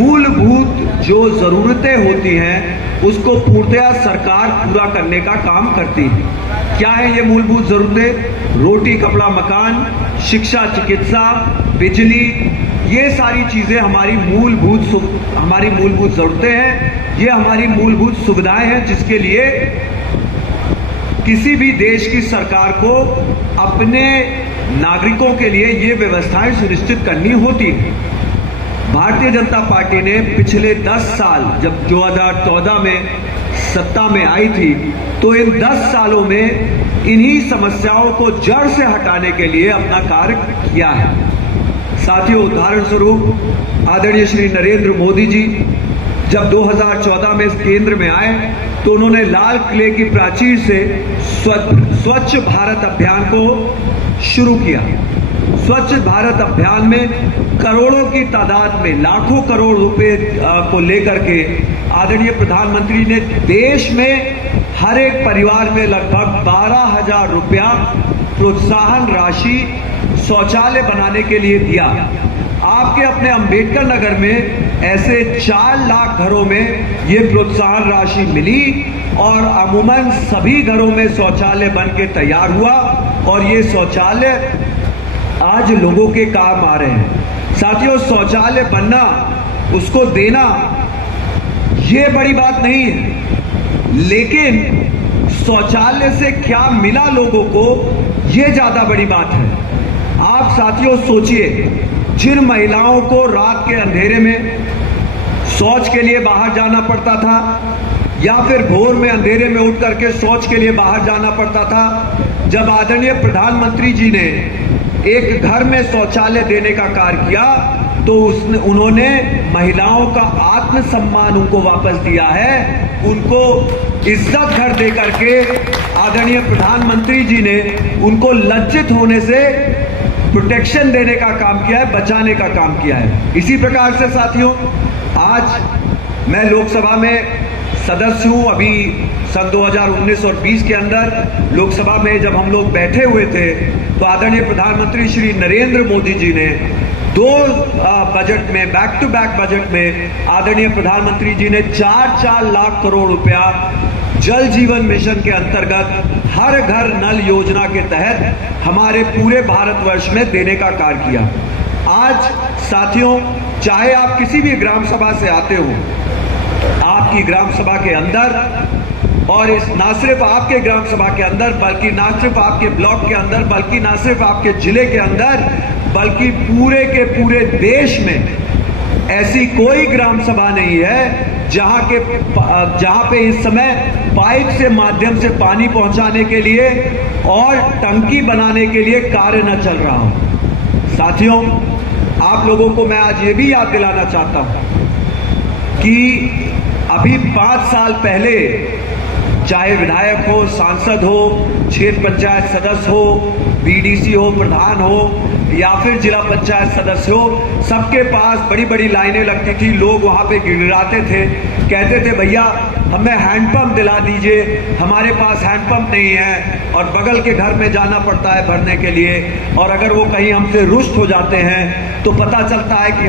मूलभूत जो जरूरतें होती हैं उसको पूर्णतया सरकार पूरा करने का काम करती है। क्या है ये मूलभूत जरूरतें? रोटी कपड़ा मकान, शिक्षा चिकित्सा, बिजली, ये सारी चीजें हमारी मूलभूत जरूरतें हैं। ये हमारी मूलभूत सुविधाएं हैं जिसके लिए किसी भी देश की सरकार को अपने नागरिकों के लिए ये व्यवस्थाएं सुनिश्चित करनी होती है। भारतीय जनता पार्टी ने पिछले 10 साल, जब 2014 में सत्ता में आई थी, तो इन 10 सालों में इन्हीं समस्याओं को जड़ से हटाने के लिए अपना कार्य किया है। साथियों, उदाहरण स्वरूप आदरणीय श्री नरेंद्र मोदी जी जब 2014 में इस केंद्र में आए तो उन्होंने लाल किले की प्राचीर से स्वच्छ भारत अभियान को शुरू किया। स्वच्छ भारत अभियान में करोड़ों की तादाद में, लाखों करोड़ रुपए को लेकर के आदरणीय प्रधानमंत्री ने देश में हर एक परिवार में लगभग 12,000 रुपया प्रोत्साहन राशि शौचालय बनाने के लिए दिया। आपके अपने अंबेडकर नगर में ऐसे 4 लाख घरों में ये प्रोत्साहन राशि मिली और अमूमन सभी घरों में शौचालय बन के तैयार हुआ और ये शौचालय आज लोगों के काम आ रहे हैं। साथियों, शौचालय बनना, उसको देना, ये बड़ी बात नहीं है, लेकिन शौचालय से क्या मिला लोगों को, ये ज्यादा बड़ी बात है। आप साथियों सोचिए, जिन महिलाओं को रात के अंधेरे में शौच के लिए बाहर जाना पड़ता था या फिर भोर में अंधेरे में उठ करके शौच के लिए बाहर जाना पड़ता था, जब आदरणीय प्रधानमंत्री जी ने एक घर में शौचालय देने का कार्य किया तो उन्होंने महिलाओं का आत्मसम्मान उनको वापस दिया है। उनको इज्जत घर दे करके आदरणीय प्रधानमंत्री जी ने उनको लज्जित होने से प्रोटेक्शन देने का काम किया है, बचाने का काम किया है। इसी प्रकार से साथियों, आज मैं लोकसभा में सदस्य हूं। अभी सन 2019 और 20 के अंदर लोकसभा में जब हम लोग बैठे हुए थे तो आदरणीय प्रधानमंत्री श्री नरेंद्र मोदी जी ने 2 बजट में, बैक टू बैक बजट में आदरणीय प्रधानमंत्री जी ने 4-4 लाख करोड़ रुपया जल जीवन मिशन के अंतर्गत हर घर नल योजना के तहत हमारे पूरे भारतवर्ष में देने का कार्य किया। आज साथियों, चाहे आप किसी भी ग्राम सभा से आते हो, आपकी ग्राम सभा के अंदर, और इस ना सिर्फ आपके ग्राम सभा के अंदर, बल्कि ना सिर्फ आपके ब्लॉक के अंदर, बल्कि ना सिर्फ आपके जिले के अंदर, बल्कि पूरे के पूरे देश में ऐसी कोई ग्राम सभा नहीं है जहां पे इस समय पाइप से माध्यम से पानी पहुंचाने के लिए और टंकी बनाने के लिए कार्य न चल रहा हो। साथियों, आप लोगों को मैं आज ये भी याद दिलाना चाहता हूं कि अभी 5 साल पहले चाहे विधायक हो, सांसद हो, क्षेत्र पंचायत सदस्य हो, बीडीसी हो, प्रधान हो या फिर जिला पंचायत सदस्य हो, सबके पास बड़ी बड़ी लाइनें लगती थी। लोग वहां पे गिड़गिड़ाते थे, कहते थे भैया हमें हैंडपंप दिला दीजिए, हमारे पास हैंडपंप नहीं है, और बगल के घर में जाना पड़ता है भरने के लिए। और अगर वो कहीं हमसे रुष्ट हो जाते हैं तो पता चलता है कि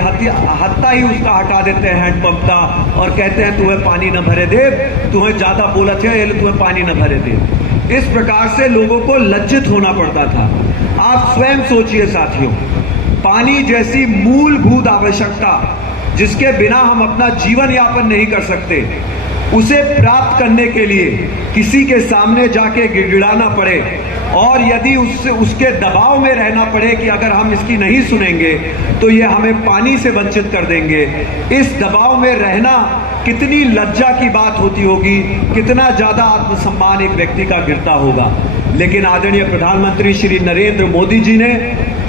हत्ता ही उसका हटा देते हैं हैंडपंप का और कहते हैं तुम्हें पानी न भरे दे, तुम्हें ज्यादा बोलत है, तुम्हें पानी न भरे दे। इस प्रकार से लोगों को लज्जित होना पड़ता था। आप स्वयं सोचिए साथियों, पानी जैसी मूलभूत आवश्यकता जिसके बिना हम अपना जीवन यापन नहीं कर सकते, उसे प्राप्त करने के लिए किसी के सामने जाके गिड़गिड़ाना पड़े और यदि उसके दबाव में रहना पड़े कि अगर हम इसकी नहीं सुनेंगे तो ये हमें पानी से वंचित कर देंगे, इस दबाव में रहना कितनी लज्जा की बात होती होगी, कितना ज्यादा आत्मसम्मान एक व्यक्ति का गिरता होगा। लेकिन आदरणीय प्रधानमंत्री श्री नरेंद्र मोदी जी ने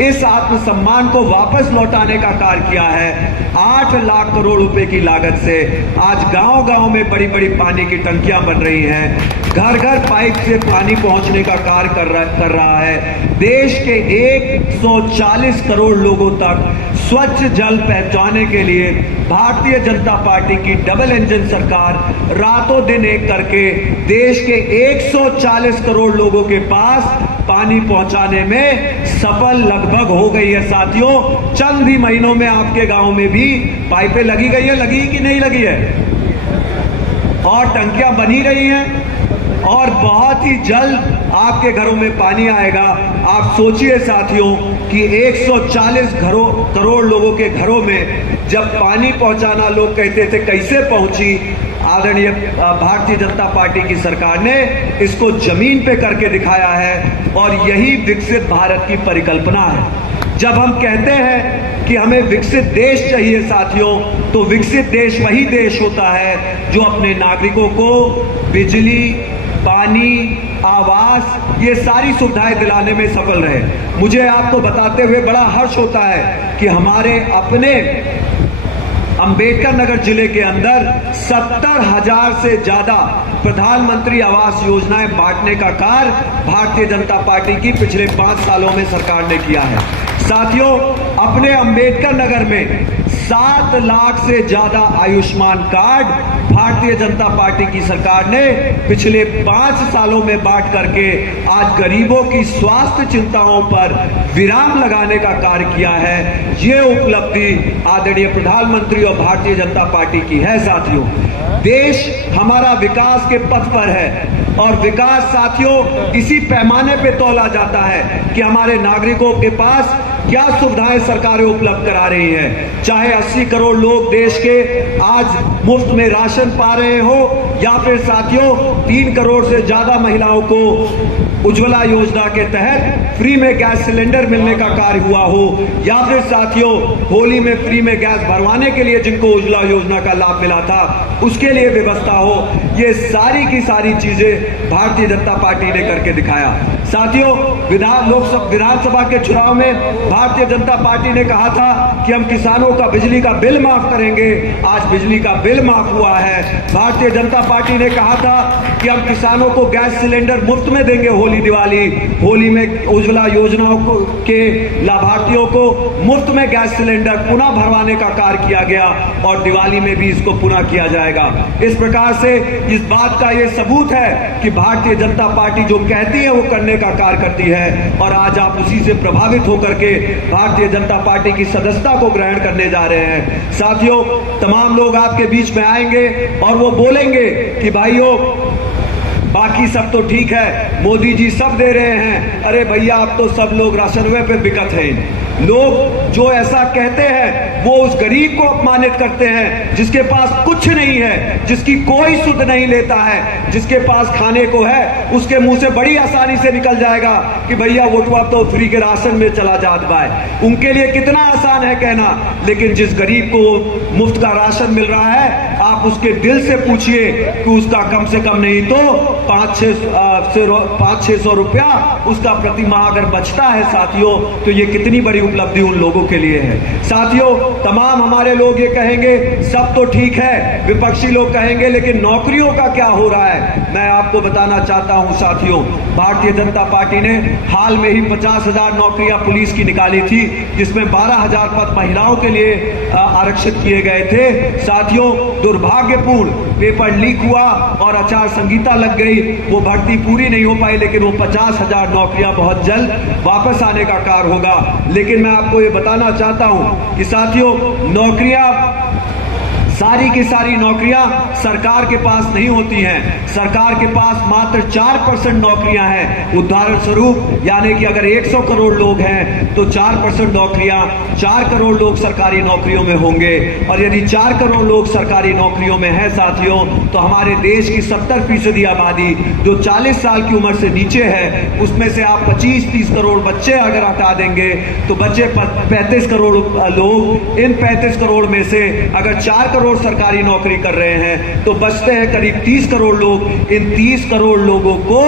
इस आत्मसम्मान को वापस लौटाने का कार्य किया है। 8 लाख करोड़ रुपए की लागत से आज गांव-गांव में बड़ी बड़ी पानी की टंकियां बन रही हैं, घर घर पाइप से पानी पहुंचने का कार्य कर रहा है। देश के 140 करोड़ लोगों तक स्वच्छ जल पहुंचाने के लिए भारतीय जनता पार्टी की डबल इंजन सरकार रातों दिन एक करके देश के 140 करोड़ लोगों के पास पानी पहुंचाने में सफल लगभग हो गई है। साथियों, चंद ही महीनों में आपके गांव में भी पाइपें लगी गई है, लगी कि नहीं लगी है, और टंकियां बनी रही हैं, और बहुत ही जल्द आपके घरों में पानी आएगा। आप सोचिए साथियों कि 140 करोड़ लोगों के घरों में जब पानी पहुंचाना लोग कहते थे कैसे पहुंची, आदरणीय भारतीय जनता पार्टी की सरकार ने इसको जमीन पे करके दिखाया है, और यही विकसित भारत की परिकल्पना है। जब हम कहते हैं कि हमें विकसित देश चाहिए साथियों, तो विकसित देश वही देश होता है जो अपने नागरिकों को बिजली, पानी, आवास, ये सारी सुविधाएं दिलाने में सफल रहे। मुझे आपको बताते हुए बड़ा हर्ष होता है कि हमारे अपने अंबेडकर नगर जिले के अंदर 70,000 से ज्यादा प्रधानमंत्री आवास योजनाएं बांटने का कार्य भारतीय जनता पार्टी की पिछले 5 सालों में सरकार ने किया है। साथियों, अपने अंबेडकर नगर में 7 लाख से ज्यादा आयुष्मान कार्ड भारतीय जनता पार्टी की सरकार ने पिछले 5 सालों में बांट करके आज गरीबों की स्वास्थ्य चिंताओं पर विराम लगाने का कार्य किया है। ये उपलब्धि आदरणीय प्रधानमंत्री और भारतीय जनता पार्टी की है। साथियों, देश हमारा विकास के पथ पर है, और विकास साथियों इसी पैमाने पे तौला जाता है कि हमारे नागरिकों के पास क्या सुविधाएं सरकारें उपलब्ध करा रही हैं। चाहे 80 करोड़ लोग देश के आज मुफ्त में राशन पा रहे हो, या फिर साथियों 3 करोड़ से ज्यादा महिलाओं को उज्ज्वला योजना के तहत फ्री में गैस सिलेंडर मिलने का कार्य हुआ हो, या फिर साथियों होली में फ्री में गैस भरवाने के लिए जिनको उज्ज्वला योजना का लाभ मिला था उसके लिए व्यवस्था हो। ये सारी की सारी चीजें भारतीय जनता पार्टी ने करके दिखाया। साथियों, विधानसभा के चुनाव में भारतीय जनता पार्टी ने कहा था कि हम किसानों का बिजली का बिल माफ करेंगे। आज बिजली का बिल माफ हुआ है। भारतीय जनता पार्टी ने कहा था कि हम किसानों को गैस सिलेंडर मुफ्त में देंगे होली में उज्ज्वला योजनाओं के लाभार्थियों को मुफ्त में गैस सिलेंडर पुनः भरवाने का कार्य किया गया, और दिवाली में भी इसको पुनः किया जाएगा। इस प्रकार से इस बात का यह सबूत है कि भारतीय जनता पार्टी जो कहती है वो करने का कार्य करती है, और आज आप उसी से प्रभावित होकर के भारतीय जनता पार्टी की सदस्यता को ग्रहण करने जा रहे हैं। साथियों, तमाम लोग आपके बीच में आएंगे और वो बोलेंगे कि भाइयों बाकी सब तो ठीक है, मोदी जी सब दे रहे हैं। अरे भैया, अब तो सब लोग राशनवे पे बिकत हैं। लोग जो ऐसा कहते हैं वो उस गरीब को अपमानित करते हैं जिसके पास कुछ नहीं है, जिसकी कोई सुध नहीं लेता है। जिसके पास खाने को है उसके मुंह से बड़ी आसानी से निकल जाएगा कि भैया वोटवा तो फ्री के राशन में चला जात बाय। उनके लिए कितना आसान है कहना, लेकिन जिस गरीब को मुफ्त का राशन मिल रहा है, आप उसके दिल से पूछिए कि उसका कम से कम नहीं तो 500-600 रुपया उसका प्रति माह अगर बचता है साथियों, तो ये कितनी बड़ी उपलब्धि उन लोगों के लिए है। साथियों, तमाम हमारे लोग ये कहेंगे सब तो ठीक है, विपक्षी लोग कहेंगे लेकिन नौकरियों का क्या हो रहा है। मैं आपको बताना चाहता हूं साथियों, भारतीय जनता पार्टी ने हाल में ही 50,000 नौकरियां पुलिस की निकाली थी, जिसमें 12,000 पद महिलाओं के लिए आरक्षित किए गए थे। साथियों, दुर्भाग्यपूर्ण पेपर लीक हुआ और आचार संहिता लग गई, वो भर्ती पूरी नहीं हो पाई, लेकिन वो 50,000 नौकरियां बहुत जल्द वापस आने का कार्य होगा। लेकिन मैं आपको ये बताना चाहता हूं कि साथियों, नौकरियां सारी की सारी नौकरियां सरकार के पास नहीं होती हैं। सरकार के पास मात्र 4% नौकरियां हैं। उदाहरण स्वरूप, यानी कि अगर 100 करोड़ लोग हैं तो 4% नौकरियां, 4 करोड़ लोग सरकारी नौकरियों में होंगे। और यदि 4 करोड़ लोग सरकारी नौकरियों में हैं साथियों, तो हमारे देश की 70% आबादी जो 40 साल की उम्र से नीचे है, उसमें से आप 25-30 करोड़ बच्चे अगर हटा देंगे तो बच्चे 35 करोड़ लोग। इन 35 करोड़ में से अगर 4 करोड़ सरकारी नौकरी कर रहे हैं तो बचते हैं करीब 30 करोड़ लोग। इन 30 करोड़ लोगों को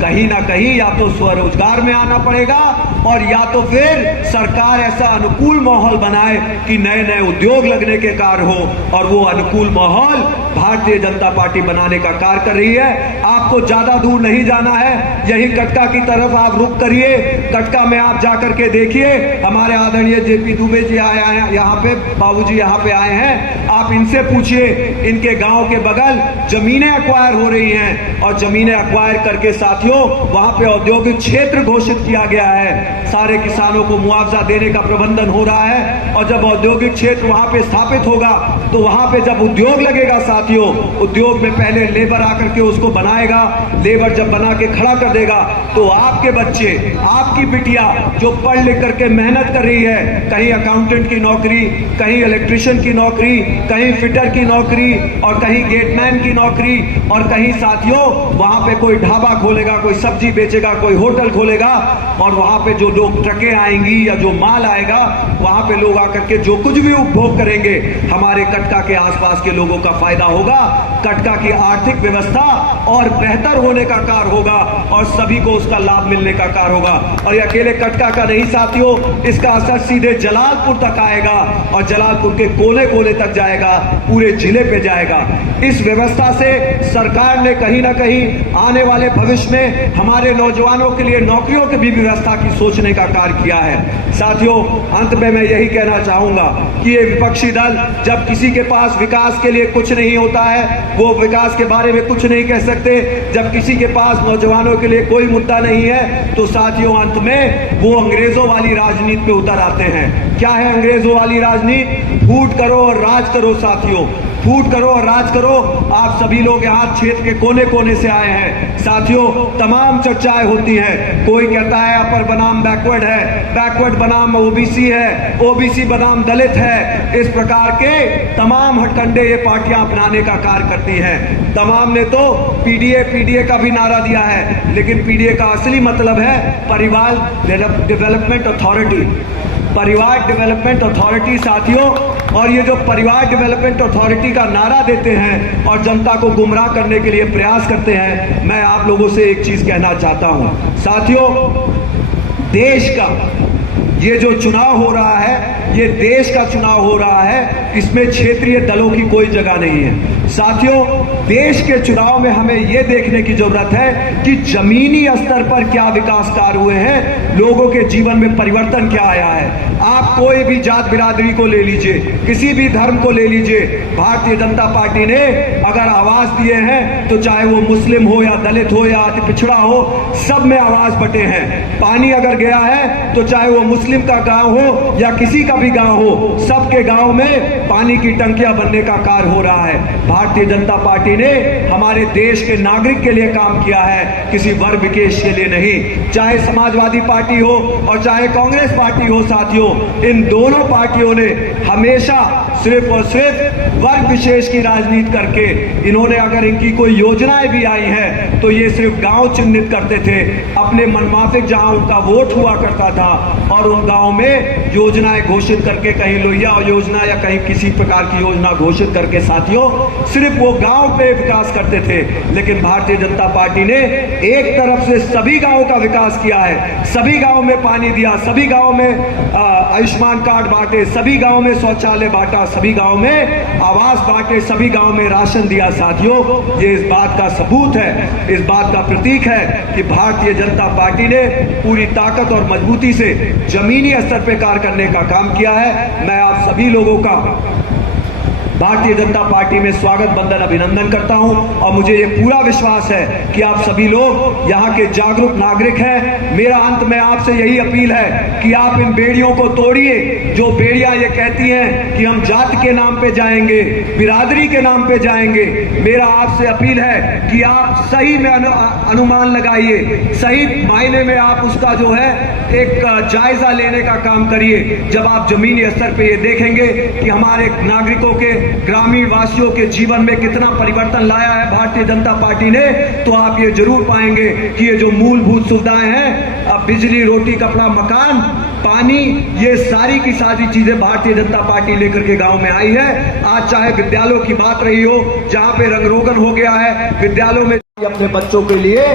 कहीं ना कहीं या तो स्वरोजगार में आना पड़ेगा और या तो फिर सरकार ऐसा अनुकूल माहौल बनाए कि नए नए उद्योग लगने के कार्य हो, और वो अनुकूल माहौल भारतीय जनता पार्टी बनाने का कार्य कर रही है। आपको ज्यादा दूर नहीं जाना है, यही कटका की तरफ आप रुख करिए। कटका में आप जाकर के देखिए, हमारे आदरणीय जेपी दुबे जी आए हैं यहाँ पे, बाबूजी यहाँ पे आए हैं, आप इनसे पूछिए, इनके गांव के बगल जमीनें एक्वायर हो रही हैं, और जमीनें एक्वायर करके साथियों वहां पे औद्योगिक क्षेत्र घोषित किया गया है। सारे किसानों को मुआवजा देने का प्रबंधन हो रहा है, और जब औद्योगिक क्षेत्र वहां पे स्थापित होगा तो वहां पे जब उद्योग लगेगा साथियों, उद्योग में पहले लेबर आकर के उसको बनाएगा, लेबर जब बना के खड़ा कर देगा तो आपके बच्चे, आपकी बिटिया जो पढ़ लिख करके मेहनत कर रही है, कहीं अकाउंटेंट की नौकरी, कहीं इलेक्ट्रिशियन की नौकरी, कहीं फिटर की नौकरी, और कहीं गेटमैन की नौकरी, और कहीं साथियों वहां पे कोई ढाबा खोलेगा, कोई सब्जी बेचेगा, कोई होटल खोलेगा, और वहां पे जो लोग ट्रकें आएंगी या जो माल आएगा वहां पे लोग आकर के जो कुछ भी उपभोग करेंगे, हमारे कटका के आसपास के लोगों का फायदा होगा। कटका की आर्थिक व्यवस्था और बेहतर होने का कार्य होगा, और सभी को उसका लाभ मिलने का कार्य होगा। और ये अकेले कटका का नहीं साथियों, इसका असर सीधे जलालपुर तक आएगा, और जलालपुर के कोने कोने तक जाएगा, पूरे जिले पे जाएगा। इस व्यवस्था से सरकार ने कहीं ना कहीं आने वाले भविष्य में हमारे नौजवानों के लिए नौकरियों की भी व्यवस्था की सोचने का कार्य किया है। साथियों, अंत में मैं यही कहना चाहूंगा कि ये विपक्षी दल जब किसी के पास विकास के लिए कुछ नहीं होता है, वो विकास के बारे में कुछ नहीं कह सकते। जब किसी के पास नौजवानों के लिए कोई मुद्दा नहीं है तो साथियों अंत में वो अंग्रेजों वाली राजनीति पे उतर आते हैं। क्या है अंग्रेजों वाली राजनीति? फूट करो और राज करो साथियों, फूट करो और राज करो। आप सभी लोग यहाँ क्षेत्र के कोने कोने से आए हैं साथियों, तमाम चर्चाएं होती हैं। कोई कहता है अपर बनाम बैकवर्ड है, बैकवर्ड बनाम ओबीसी है, ओबीसी बनाम दलित है। इस प्रकार के तमाम हटकंडे ये पार्टियां अपनाने का कार्य करती हैं। तमाम ने तो पीडीए का भी नारा दिया है, लेकिन पीडीए का असली मतलब है परिवार डेवलपमेंट अथॉरिटी, परिवार डेवलपमेंट अथॉरिटी साथियों। और ये जो परिवार डेवलपमेंट अथॉरिटी का नारा देते हैं और जनता को गुमराह करने के लिए प्रयास करते हैं, मैं आप लोगों से एक चीज कहना चाहता हूं साथियों, देश का ये जो चुनाव हो रहा है, ये देश का चुनाव हो रहा है, इसमें क्षेत्रीय दलों की कोई जगह नहीं है। साथियों, देश के चुनाव में हमें यह देखने की जरूरत है कि जमीनी स्तर पर क्या विकास कार्य हुए हैं, लोगों के जीवन में परिवर्तन क्या आया है। आप कोई भी जात बिरादरी को ले लीजिए, किसी भी धर्म को ले लीजिए, भारतीय जनता पार्टी ने अगर आवाज दिए हैं तो चाहे वो मुस्लिम हो या दलित हो या अति पिछड़ा हो, सब में आवाज बटे हैं। पानी अगर गया है तो चाहे वो मुस्लिम का गांव हो या किसी का भी गांव हो, सबके गांव में पानी की टंकियां बनने का कार्य हो रहा है। भारतीय जनता पार्टी ने हमारे देश के नागरिक के लिए काम किया है, किसी वर्ग विशेष के लिए नहीं। चाहे समाजवादी पार्टी हो और चाहे कांग्रेस पार्टी हो साथियों, इन दोनों पार्टियों ने हमेशा सिर्फ और सिर्फ वर्ग विशेष की राजनीति करके, इन्होंने अगर इनकी कोई योजनाएं भी आई हैं तो ये सिर्फ गांव चिन्हित करते थे, अपने मनमाफिक जहां उनका वोट हुआ करता था, और उन गांव में योजनाएं घोषित करके, कहीं लोहिया योजना या कहीं किसी प्रकार की योजना घोषित करके साथियों सिर्फ वो गांव पे विकास करते थे। लेकिन भारतीय जनता पार्टी ने एक तरफ से सभी गांवों का विकास किया है, सभी गांव में पानी दिया, सभी गांव में आयुष्मान कार्ड बांटे, सभी गांव में शौचालय बांटा, सभी गांव में आवास बांटे, सभी गांव में राशन दिया। साथियों, ये इस बात का सबूत है, इस बात का प्रतीक है कि भारतीय जनता पार्टी ने पूरी ताकत और मजबूती से जमीनी स्तर पर कार्य करने का काम किया है। मैं आप सभी लोगों का भारतीय जनता पार्टी में स्वागत बंदन अभिनंदन करता हूं, और मुझे ये पूरा विश्वास है कि आप सभी लोग यहाँ के जागरूक नागरिक हैं। मेरा अंत में आपसे यही अपील है कि आप इन बेड़ियों को तोड़िए, जो बेड़ियां ये कहती हैं कि हम जात के नाम पे जाएंगे, बिरादरी के नाम पे जाएंगे। मेरा आपसे अपील है कि आप सही में अनुमान लगाइए, सही मायने में आप उसका जो है एक जायजा लेने का काम करिए। जब आप जमीनी स्तर पे ये देखेंगे कि हमारे नागरिकों के, ग्रामीण वासियों के जीवन में कितना परिवर्तन लाया है भारतीय जनता पार्टी ने, तो आप ये जरूर पाएंगे कि ये जो मूलभूत सुविधाएं हैं, अब बिजली, रोटी, कपड़ा, मकान, पानी, ये सारी की सारी चीजें भारतीय जनता पार्टी लेकर के गांव में आई है। आज चाहे विद्यालयों की बात रही हो, जहां पे रंग रोगन हो गया है विद्यालयों में, अपने बच्चों के लिए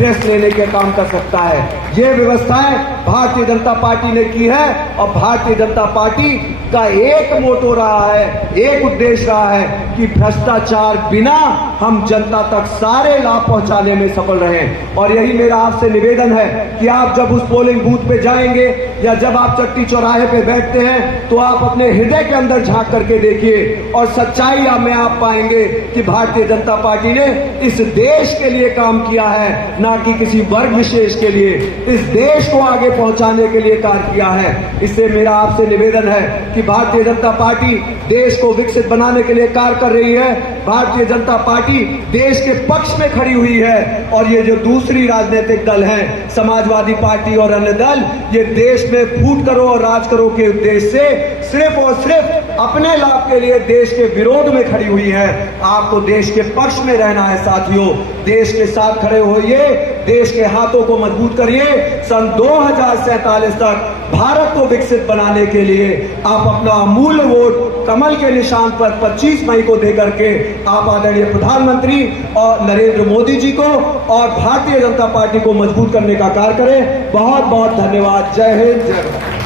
ड्रेस लेने के काम कर सकता है। ये व्यवस्थाएं भारतीय जनता पार्टी ने की है और भारतीय जनता पार्टी का एक मोटो रहा है, एक उद्देश्य रहा है कि भ्रष्टाचार बिना हम जनता तक सारे लाभ पहुंचाने में सफल रहें। और यही मेरा आपसे निवेदन है कि आप जब उस पोलिंग बूथ पे जाएंगे या जब आप चट्टी चौराहे पे बैठते हैं तो आप अपने हृदय के अंदर झांक करके देखिए और सच्चाई में आप पाएंगे कि भारतीय जनता पार्टी ने इस देश के लिए काम किया है, ना कि किसी वर्ग विशेष के लिए। इस देश को आगे पहुंचाने के लिए कार्य किया है। इससे मेरा आपसे निवेदन है कि भारतीय जनता पार्टी देश को विकसित बनाने के लिए कार्य कर रही है। भारतीय जनता पार्टी देश के पक्ष में खड़ी हुई है और ये जो दूसरी राजनीतिक दल हैं, समाजवादी पार्टी और अन्य दल, ये देश में फूट करो और राज करो के उद्देश्य से सिर्फ और सिर्फ अपने लाभ के लिए देश के विरोध में खड़ी हुई है। आपको देश के पक्ष में रहना है साथियों, देश के साथ खड़े होइए, देश के हाथों को मजबूत करिए। सन 2047 तक भारत को विकसित बनाने के लिए आप अपना अमूल्य वोट कमल के निशान पर 25 मई को देकर के आप आदरणीय प्रधानमंत्री और नरेंद्र मोदी जी को और भारतीय जनता पार्टी को मजबूत करने का कार्य करें। बहुत बहुत धन्यवाद। जय हिंद, जय भारत।